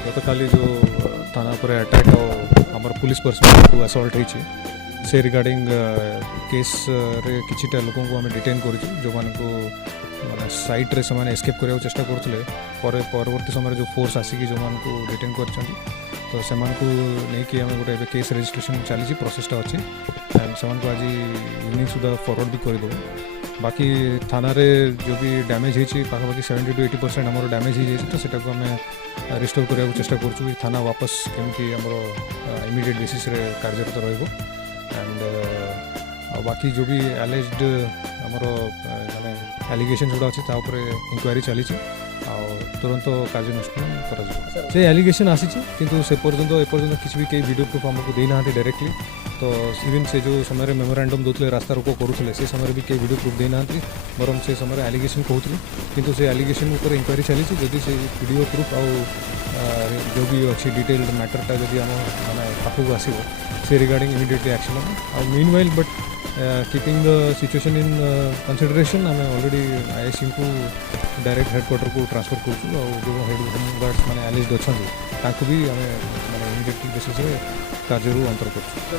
गत काली जो थाना पर अटैक आमर पुलिस पर्सनल को असल्ट होती से रिगार्डिंग केस रे किछिटा लोक को आम डिटेन कर जो मान को माने साइट रे से एस्केप करने चेष्टा करते परवर्ती समय जो फोर्स आसिक जो मान को डिटेन कर तो से नहीं आम गोटे केस रजिस्ट्रेशन चली प्रोसेसटा अच्छी एंड से आज इवनिंग सुधा फॉरवर्ड भी करदेव बाकी थाना रे जो भी डैमेज होती पाखापाखि 70 to 80% आम डैमेज हो जाए तो सेटा को आम रिस्टोर करने चेष्टा करूँ थाना वापस केमती आम इमिडिएट बेसिस रे कार्यरत रहिबो एंड बाकी जो भी एलिज्ड आमर माने एलिगेशन जोड़ा अच्छे इंक्वायरी चली तुरंत कार्यानुष्ठान कर एलिगेशन आसी किंतु से पर्यंत एपर्यंत किसी भी कई वीडियो प्रूफ आमको देना डायरेक्टली तो इवन से जो समय मेमोरांडम दूसरे रास्ता रोको करुले से समय भी कई वीडियो प्रूफ देना बरम से समय एलिगेशन कहते किंतु से एलिगेशन ऊपर इंक्वायरी चली जदि से वीडियो प्रूफ जो भी अच्छी डिटेल्ड मैटरटा जब आम माने पाखक आसो से रिगार्डिंग इमिडिएटली एक्शन आ meanwhile but keeping the situation in consideration am already ISC को डायरेक्ट हेडक्वार्टर को ट्रांसफर करूँ जो हेड होमगार्ड्स मैंने एलिज्ड अच्छा भी आम इमिडिएटली बेसिस कार्य अंतर कर